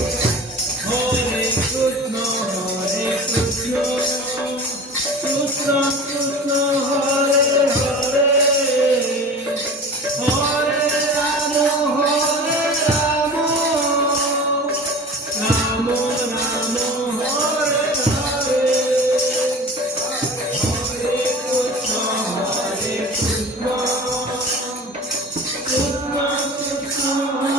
Hare Krishna, Krishna Krishna, Hare Hare, Hare Rama, Rama Rama, Hare Hare. Hare Krishna, Krishna Krishna,